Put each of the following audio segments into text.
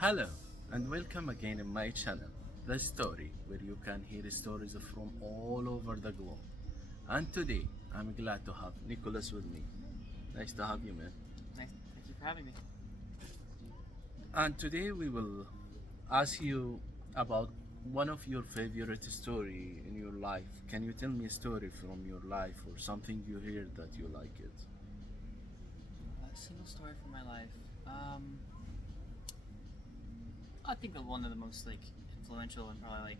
Hello, and welcome again in my channel, The Story, where you can hear stories from all over the globe. And today, I'm glad to have Nicholas with me. Nice to have you, man. Nice. Thank you for having me. And today we will ask you about one of your favorite story in your life. Can you tell me a story from your life or something you hear that you like it? A single story from my life. I think that one of the most influential and probably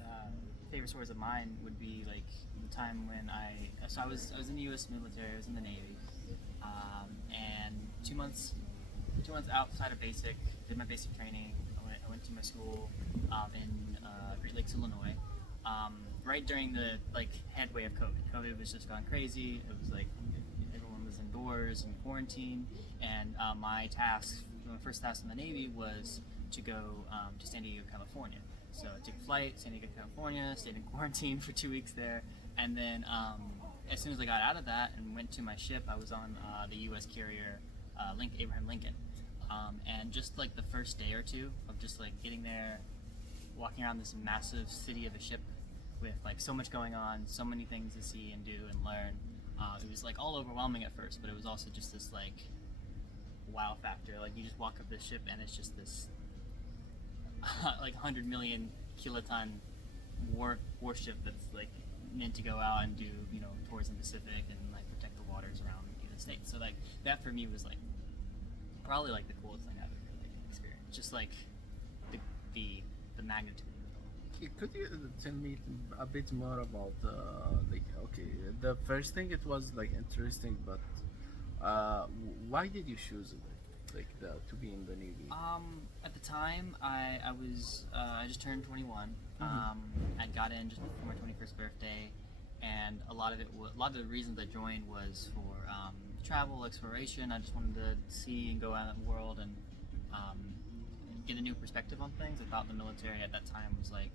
uh, favorite stories of mine would be the time when I was in the U.S. military. I was in the Navy, and 2 months outside of basic, did my basic training. I went to my school in Great Lakes, Illinois. Right during the headway of COVID. COVID was just going crazy. It was like everyone was indoors in quarantine, and my first task in the Navy was to go to San Diego, California. So I took a flight, San Diego, California, stayed in quarantine for 2 weeks there, and then as soon as I got out of that and went to my ship, I was on the U.S. carrier Abraham Lincoln, and just like the first day or two of just like getting there, walking around this massive city of a ship with like so much going on, so many things to see and do and learn. It was like all overwhelming at first, but it was also just this like wow factor. Like you just walk up this ship and it's just this like 100 million kiloton warship that's like meant to go out and do tours in the Pacific and like protect the waters around the United States. So like that for me was like probably like the coolest thing I've ever like, experienced. Just like the the, the magnitude of it all. Could you tell me a bit more about okay, the first thing it was like interesting, but why did you choose it, to be in the Navy? At the time, I just turned 21. I got in just before my 21st birthday, and a lot of the reasons I joined was for travel, exploration. I just wanted to see and go out in the world and get a new perspective on things. I thought the military at that time was like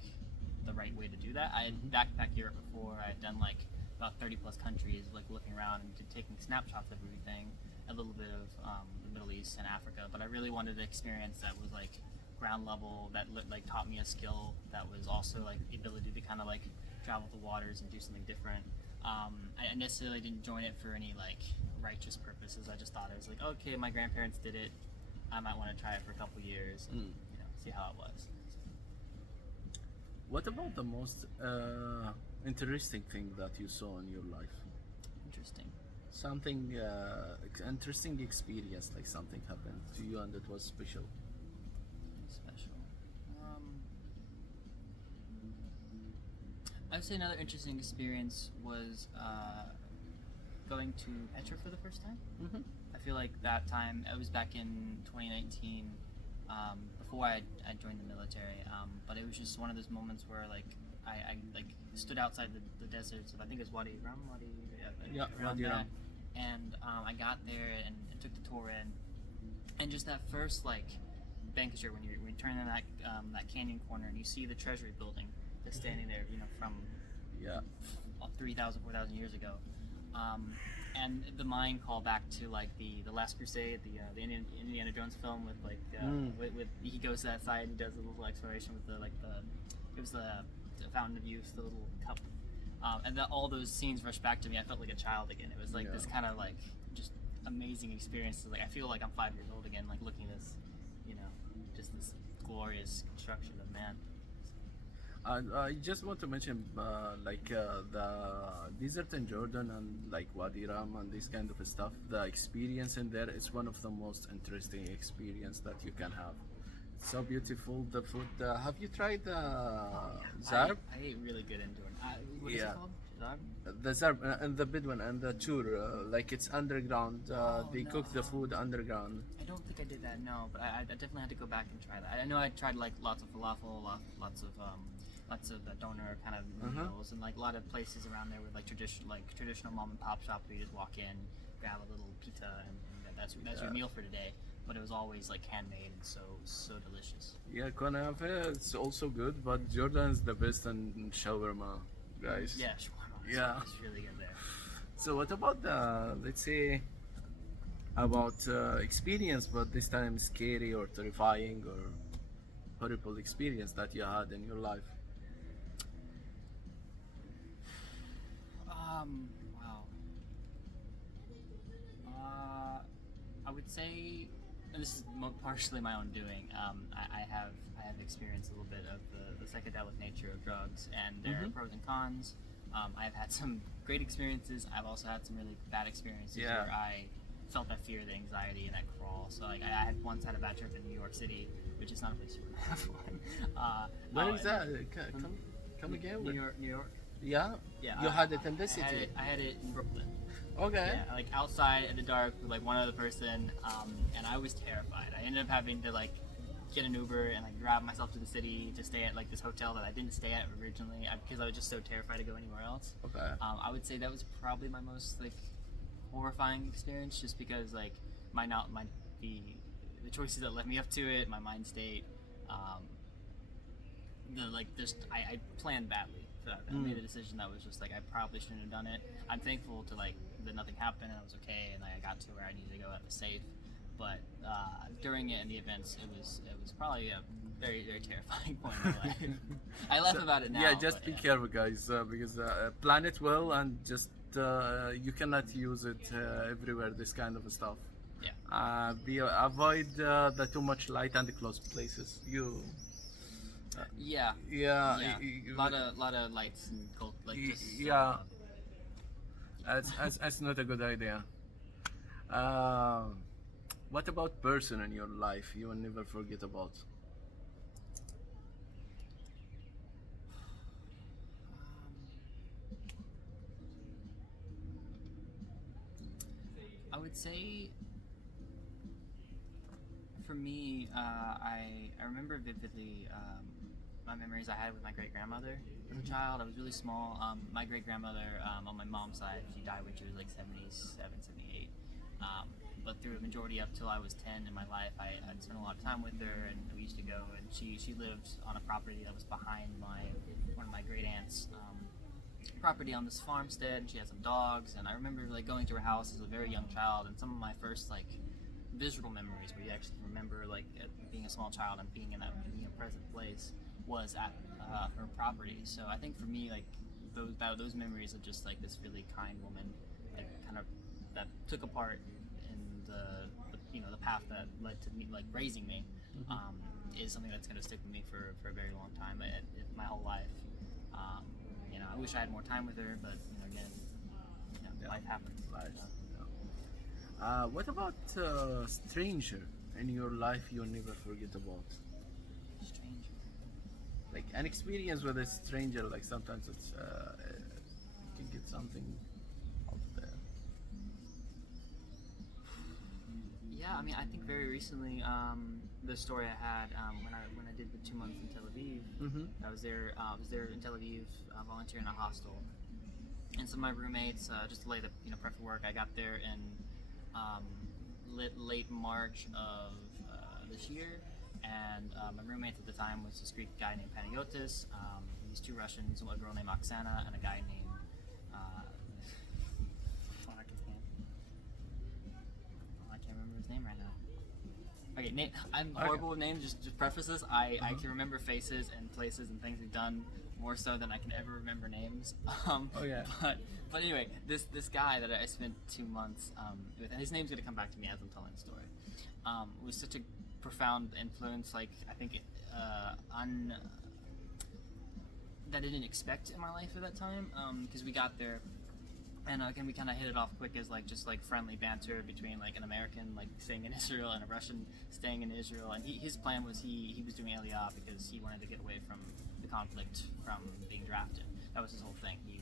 the right way to do that. I had backpacked Europe before. I had done like about 30 plus countries, like looking around and taking snapshots of everything, a little bit of the Middle East and Africa, but I really wanted an experience that was like ground level, that like taught me a skill that was also like the ability to kind of like travel the waters and do something different. I necessarily didn't join it for any like righteous purposes. I just thought it was like, okay, my grandparents did it, I might want to try it for a couple years and see how it was. What about the most interesting thing that you saw in your life? Interesting. Something interesting experience, like something happened to you and it was special. Special. I would say another interesting experience was going to Petra for the first time. Mm-hmm. I feel like that time, it was back in 2019, before I joined the military, but it was just one of those moments where like I like stood outside the deserts of, I think it was Wadi Rum, Wadi Rum. And I got there and took the tour in, and just that first like Bankashire, when you turn in that canyon corner and you see the treasury building that's standing there, from Yeah. 3,000, 4,000 years ago. And the mind call back to like the Last Crusade, the Indiana Jones film with like with he goes to that side and he does a little exploration with it was the Fountain of Youth, the little cup, and all those scenes rush back to me. I felt like a child again. It was like this kind of like just amazing experience. Like I feel like I'm 5 years old again, like looking at this, just this glorious construction of man. I just want to mention, the desert in Jordan and like Wadi Rum and this kind of stuff. The experience in there is one of the most interesting experience that you can have. It's so beautiful. The food. Have you tried zarb? I ate really good in Jordan. What is it Yeah. called? Zarb? The zarb and the Bedouin and the tour, like it's underground. They no, cook the food underground. I don't think I did that. No, but I definitely had to go back and try that. I know I tried like lots of falafel, lots of doner kind of meals, and like a lot of places around there with like traditional mom and pop shop where you just walk in, grab a little pita, and that's your meal for today. But it was always like handmade and so delicious. Yeah, Kunafe, it's also good, but Jordan's the best in shawarma, guys. Yeah, shawarma. Yeah. It's really good there. So what about the, let's say, about experience, but this time scary or terrifying or horrible experience that you had in your life. Wow. I would say, and this is partially my own doing. I have experienced a little bit of the psychedelic nature of drugs, and there are pros and cons. I've had some great experiences. I've also had some really bad experiences Yeah. where I felt that fear, the anxiety, and that crawl. So like I had once had a bad trip in New York City, which is not a place you want to have one. Where oh, is that? Come again? New York, New York. Yeah. Yeah, You had it in I this had city. it, I had it in Brooklyn. Okay. Yeah, like outside in the dark with like one other person, and I was terrified. I ended up having to like get an Uber and like drive myself to the city to stay at like this hotel that I didn't stay at originally because I was just so terrified to go anywhere else. Okay. I would say that was probably my most like horrifying experience, just because like the choices that led me up to it, my mind state, I planned badly for that. I made a decision that was just like I probably shouldn't have done it. I'm thankful to like that nothing happened and I was okay and I got to where I needed to go and was safe. But during it and the events, it was probably a very very terrifying point in my life. I laugh about it now. Yeah, just but, be yeah. careful, guys, because plan it well and just you cannot use it everywhere. This kind of stuff. Yeah. Avoid the too much light and the closed places. Yeah. Yeah. Yeah. Lot of lights and cold, like just Yeah. That's not a good idea. What about person in your life you will never forget about? I would say for me, I remember vividly my memories I had with my great grandmother as a child. I was really small. My great grandmother on my mom's side, she died when she was like 77, 78. But through a majority up till I was 10 in my life, I'd spent a lot of time with her, and we used to go. And she lived on a property that was behind one of my great aunts. Property on this farmstead, and she had some dogs. And I remember like going to her house as a very young child, and some of my first like visual memories where you actually remember like being a small child and being in that present place was at her property. So I think for me, like those memories of just like this really kind woman, like kind of that took a part in the path that led to me like raising me, is something that's going to stick with me for a very long time, my whole life. I wish I had more time with her, but again, life happens. Life. What about stranger in your life you'll never forget about? Strange. Like an experience with a stranger, like sometimes you can get something out there. Yeah, I mean, I think very recently, the story I had when I did the 2 months in Tel Aviv. I was there in Tel Aviv, volunteering in a hostel, and some of my roommates, just to lay the prep for work. I got there in late March of this year, and my roommates at the time was this Greek guy named Panayotis, these two Russians, a girl named Oksana, and a guy named I can't remember his name right now. Okay, I'm horrible with names. Just preface this. I can remember faces and places and things we've done more so than I can ever remember names. Oh yeah. But anyway, this guy that I spent 2 months with, and his name's gonna come back to me as I'm telling the story. Was such a profound influence. Like I think that I didn't expect in my life at that time. Because we got there. And again, we kind of hit it off quick as like just like friendly banter between like an American like staying in Israel and a Russian staying in Israel. And his plan was he was doing Aliyah because he wanted to get away from the conflict, from being drafted. That was his whole thing. He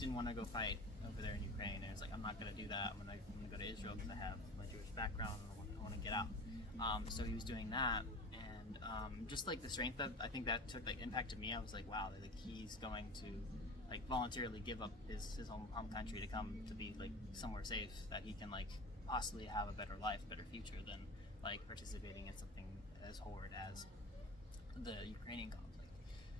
didn't want to go fight over there in Ukraine, and it's like I'm not gonna do that. I'm gonna go to Israel because I have my Jewish background and I want to get out. So he was doing that, and just like the strength of I think that took like impacted me. I was like, wow, like he's going to like voluntarily give up his home country to come to be like somewhere safe that he can like possibly have a better life, better future than like participating in something as horrid as the Ukrainian conflict.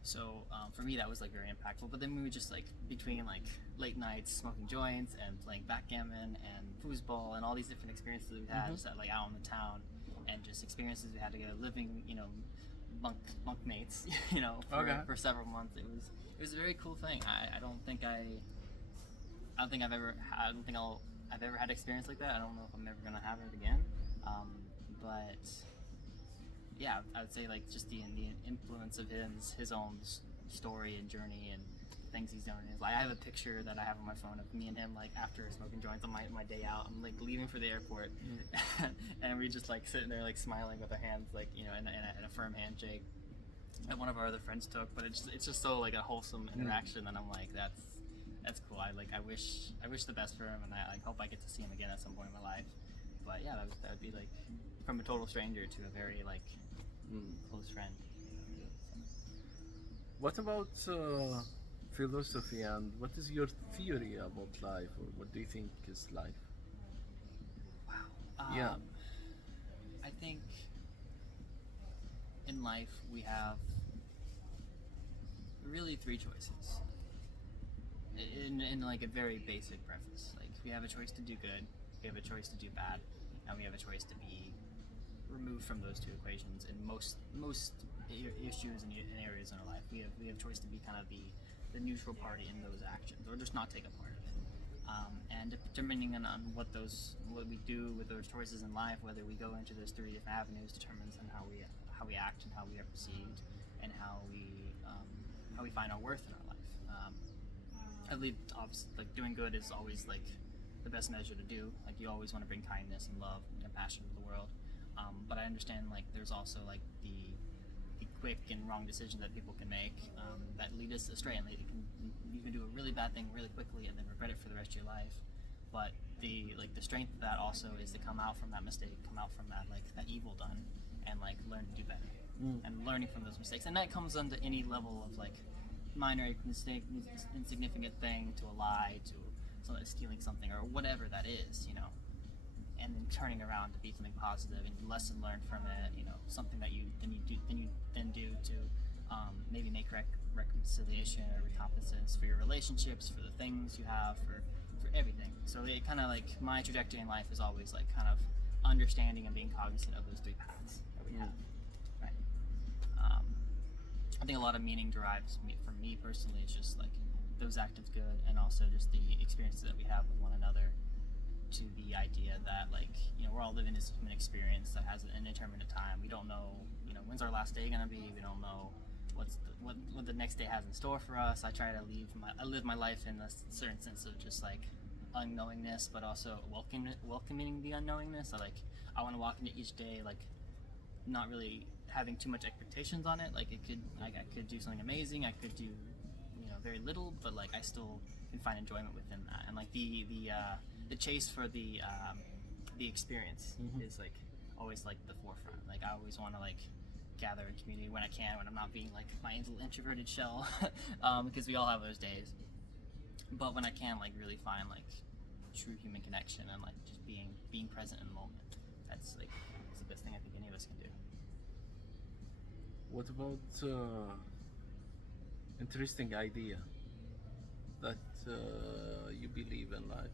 So for me, that was like very impactful. But then we would just like between like late nights smoking joints and playing backgammon and foosball and all these different experiences we had just like out in the town, and just experiences we had together, living, bunk mates, Okay. for several months. It was a very cool thing. I don't think I've ever had experience like that. I don't know if I'm ever gonna have it again. But yeah, I would say like just the influence of his own story and journey and things he's done in his life. I have a picture that I have on my phone of me and him like after smoking joints on my day out. I'm like leaving for the airport, and we just like sitting there like smiling with our hands like in a firm handshake that one of our other friends took. But it's just so like a wholesome interaction, and I'm like that's cool. I wish the best for him, and I like hope I get to see him again at some point in my life. But yeah, that would be like from a total stranger to a very like close friend. What about philosophy, and what is your theory about life, or what do you think is life? Yeah. I think in life we have really three choices. In like a very basic preface, like we have a choice to do good, we have a choice to do bad, and we have a choice to be removed from those two equations in most issues and areas in our life. We have choice to be kind of the neutral party in those actions, or just not take a part of it. And determining on what we do with those choices in life, whether we go into those three different avenues, determines on how we act and how we are perceived, and how we find our worth in our life. I believe obviously like doing good is always like the best measure to do. Like you always want to bring kindness and love and compassion to the world. But I understand like there's also like the quick and wrong decisions that people can make that lead us astray, and you can do a really bad thing really quickly and then regret it for the rest of your life. But the strength of that also is to come out from that mistake, come out from that that evil done, and like learn to do better, and learning from those mistakes. And that comes under any level of like minor mistake, insignificant thing, to a lie, to stealing something or whatever that is, and then turning around to be something positive and lesson learned from it, something that you then do to maybe make reconciliation or recompensance for your relationships, for the things you have, for everything. So it kind of like my trajectory in life is always like kind of understanding and being cognizant of those three paths that we have. Right. I think a lot of meaning derives from me personally. It's just like those active good, and also just the experiences that we have with one another, to the idea that we're all living this human experience that has an indeterminate time. We don't know when's our last day gonna be. We don't know what the next day has in store for us. I try to live my life in a certain sense of just like unknowingness, but also welcoming the unknowingness. I want to walk into each day like not really having too much expectations on it. Like I could do something amazing. I could do very little, but like I still can find enjoyment within that. And like the chase for the experience is like always like the forefront. Like I always want to like gather in community when I can, when I'm not being like my little introverted shell, because we all have those days. But when I can, like really find like true human connection and like just being present in the moment. That's the best thing I think any of us can do. What about interesting idea that you believe in life?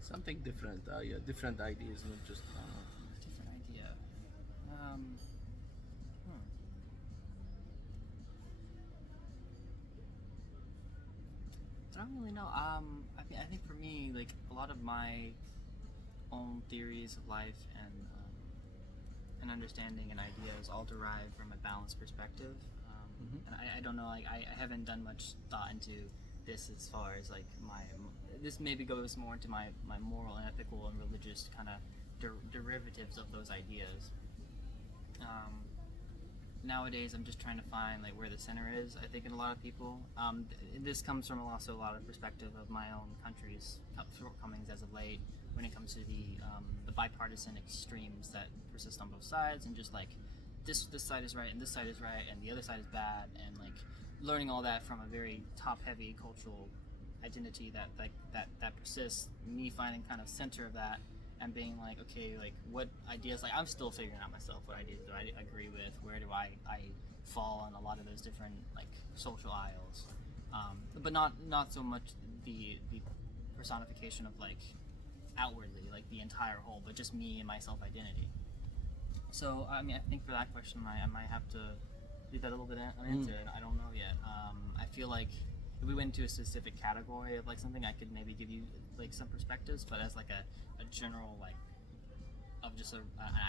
Something different, different ideas, not just. Different idea. I don't really know. I think for me, like a lot of my own theories of life and understanding and ideas all derive from a balanced perspective. And I don't know. Like I haven't done much thought into this as far as like this maybe goes more into my moral and ethical and religious kind of derivatives of those ideas. Nowadays I'm just trying to find like where the center is, I think, in a lot of people. This comes from also a lot of perspective of my own country's shortcomings as of late, when it comes to the bipartisan extremes that persist on both sides, and just like this side is right and this side is right and the other side is bad, and like learning all that from a very top-heavy cultural identity that persists. Me finding kind of center of that and being like, okay, like what ideas, like I'm still figuring out myself, what ideas do I agree with, where do I fall on a lot of those different like social aisles, but not so much the personification of like outwardly like the entire whole, but just me and my self identity. So I mean, I think for that question, I might have to leave that a little bit unanswered. I don't know yet. I feel like if we went into a specific category of like something, I could maybe give you like some perspectives, but as like a general like of just an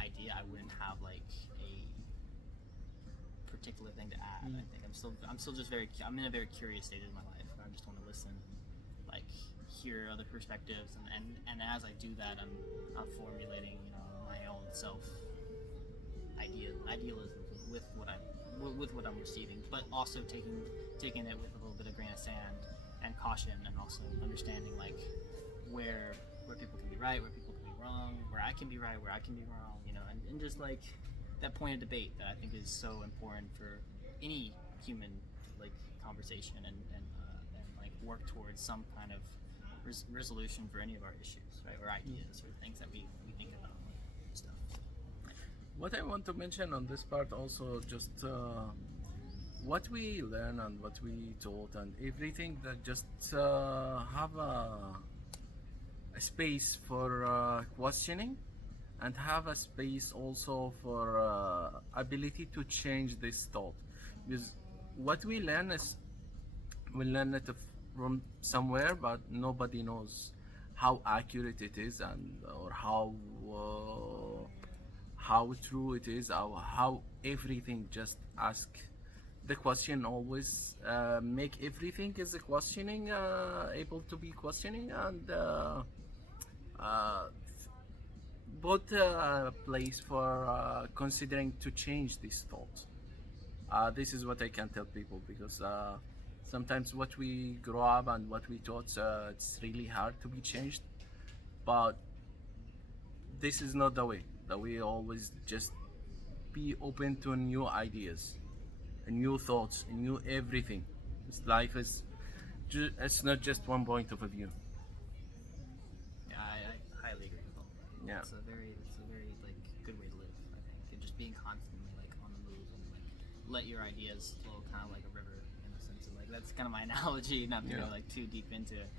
idea, I wouldn't have like a particular thing to add. I think I'm still just I'm in a very curious stage of my life. I just want to listen, like hear other perspectives, and as I do that, I'm formulating my own self idealism with what I'm receiving, but also taking it with a little bit of grain of sand and caution, and also understanding like where people can be right, where people can be wrong, where I can be right, where I can be wrong, and just like that point of debate that I think is so important for any human like conversation and like work towards some kind of resolution for any of our issues, right, or ideas or things that we think about and stuff. What I want to mention on this part also, just what we learn and what we taught and everything, that just have a space for questioning, and have a space also for ability to change this thought, because what we learn is we learn it from somewhere, but nobody knows how accurate it is, and or how true it is, or how everything just ask the question always, make everything is a questioning, able to be questioning, and uh, both place for considering to change this thought. This is what I can tell people, because sometimes what we grow up and what we taught, it's really hard to be changed. But this is not the way. That we always just be open to new ideas, new thoughts, new everything. This life is, it's not just one point of view. Yeah, I highly agree with all that. Yeah. It's a very like good way to live, I think, and just being constantly like on the move and like let your ideas flow kind of like a river in a sense. Of, like that's kind of my analogy, not to go like too deep into it.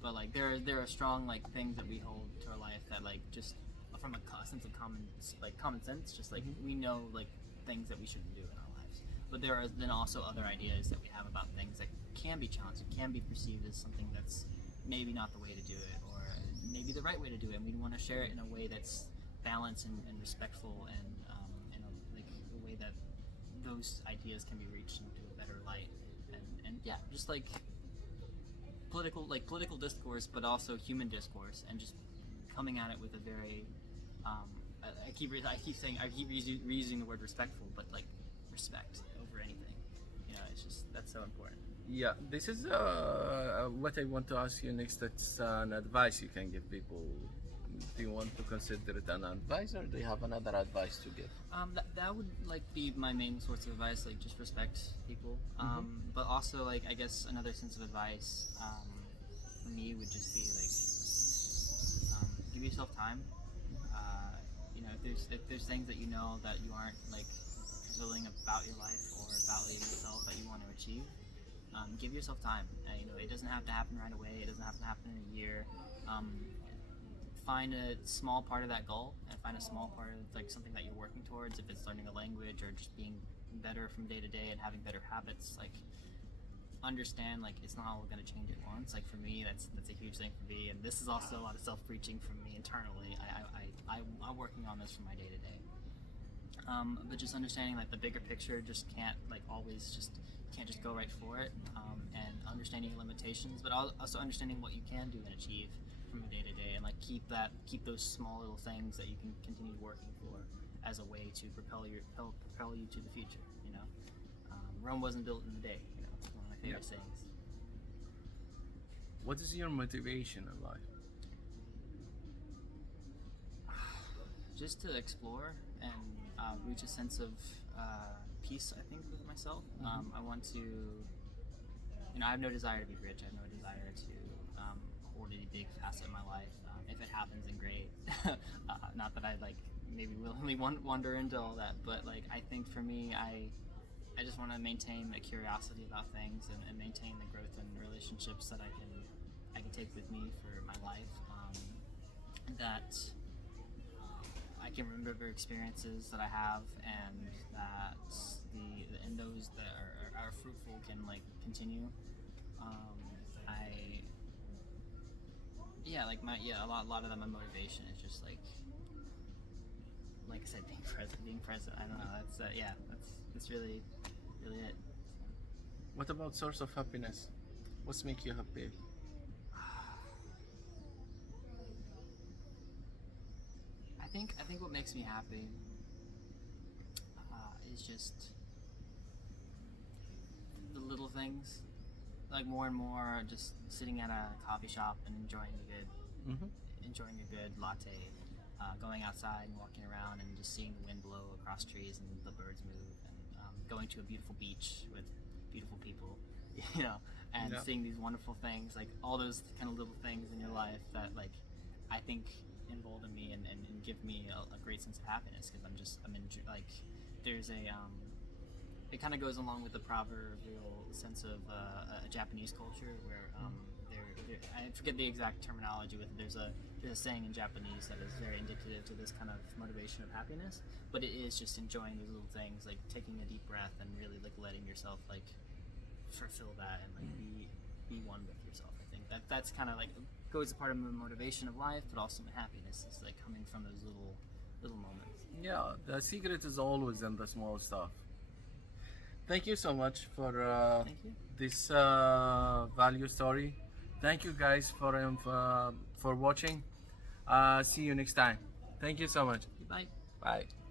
But like there are strong like things that we hold to our life that like just from a sense of common sense, just like we know like things that we shouldn't do in our lives. But there are then also other ideas that we have about things that can be challenged, can be perceived as something that's maybe not the way to do it, or maybe the right way to do it, and we want to share it in a way that's balanced and respectful, and in a way that those ideas can be reached into a better light, and yeah, just like political discourse, but also human discourse, and just coming at it with a very I keep reusing the word respectful, but like respect over anything. It's just that's so important. Yeah, this is what I want to ask you next. It's an advice you can give people. Do you want to consider it an advice, or do you have another advice to give? That would like be my main source of advice, like just respect people. But also like I guess another sense of advice for me would just be like give yourself time. If there's things that that you aren't like fulfilling about your life or about yourself that you want to achieve, give yourself time. It doesn't have to happen right away. It doesn't have to happen in a year. Find a small part of that goal, and find a small part of like something that you're working towards. If it's learning a language or just being better from day to day and having better habits, like understand like it's not all going to change at once. Like for me, that's a huge thing for me, and this is also a lot of self-preaching from me internally. I'm working on this for my day to day. But just understanding like the bigger picture just can't like always just can't just go right for it, and understanding your limitations, but also understanding what you can do and achieve from your day to day, and like keep those small little things that you can continue working for as a way to propel you to the future. Rome wasn't built in a day. It's one of my favorite sayings. What is your motivation in life? Just to explore and reach a sense of peace, I think, with myself. I want to, I have no desire to be rich. I have no desire to hold any big facet of my life. If it happens, then great. Not that I like maybe willingly wander into all that, but like I think for me, I just want to maintain a curiosity about things and maintain the growth and relationships that I can take with me for my life. That I can remember experiences that I have, and that and those that are fruitful can like continue. I like a lot of them, my motivation is just like I said, being present. I don't know. That's really it. What about source of happiness? What's make you happy? I think what makes me happy is just the little things, like more and more just sitting at a coffee shop and enjoying a good latte, going outside and walking around and just seeing the wind blow across trees and the birds move, and going to a beautiful beach with beautiful people, and seeing these wonderful things, like all those kind of little things in your life that like I think embolden me and give me a great sense of happiness, because like there's it kind of goes along with the proverbial sense of a Japanese culture where I forget the exact terminology with it. There's a saying in Japanese that is very indicative to this kind of motivation of happiness, but it is just enjoying these little things, like taking a deep breath and really like letting yourself like fulfill that and like be one with yourself. I think that's kind of like goes a part of the motivation of life, but also my happiness is like coming from those little moments. Yeah, the secret is always in the small stuff. Thank you so much for Thank you. this value story. Thank you guys for watching. See you next time. Thank you so much. Goodbye. Bye.